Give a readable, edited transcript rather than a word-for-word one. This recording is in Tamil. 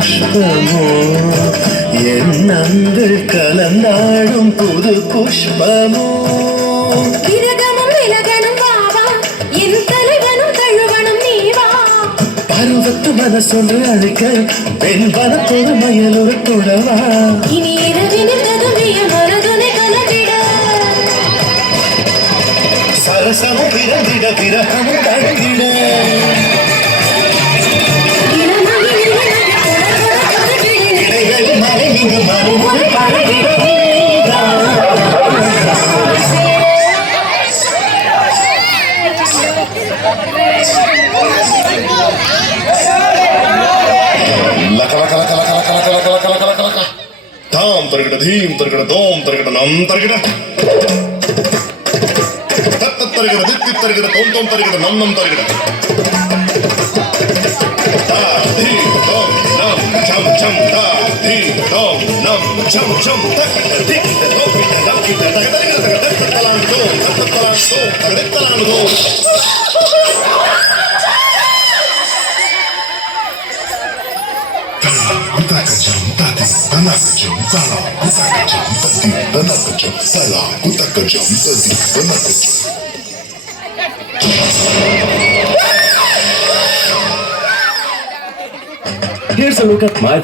புஷ்பமோ எண்ணங்கள் கலந்தாடும் புது புஷ்பமோ விரகமும் விலகணும் வாவா என் தலைவனும் தழுவனும் நீவா பருவத்து மனசொன்று அழைக்க பெண் வனத்தொரு மயலொரு தொடவா இனி இரவினில் ததும்பிய மனதுனை கலந்திட சரசமும் பிறந்திட விரகமும் தழுந்திட தாம் தருகிட தீம் தருகிட தோம் தருகிட நம் தருகிட தத்த தருகிட தித்தி தருகிட தோம் தோம் தருகிட நம் நம் தருகிட தா தீம் தோம் நம் சம் சம் தா தீம் தோம் நம் சம் சம் தக்கிட திக்கிட தோக்கிட நக்கிட தக தருகிட தக தக்க தலான் தோம் தக்க தலான் தோம் தக தலான் தோம் Here's a look at my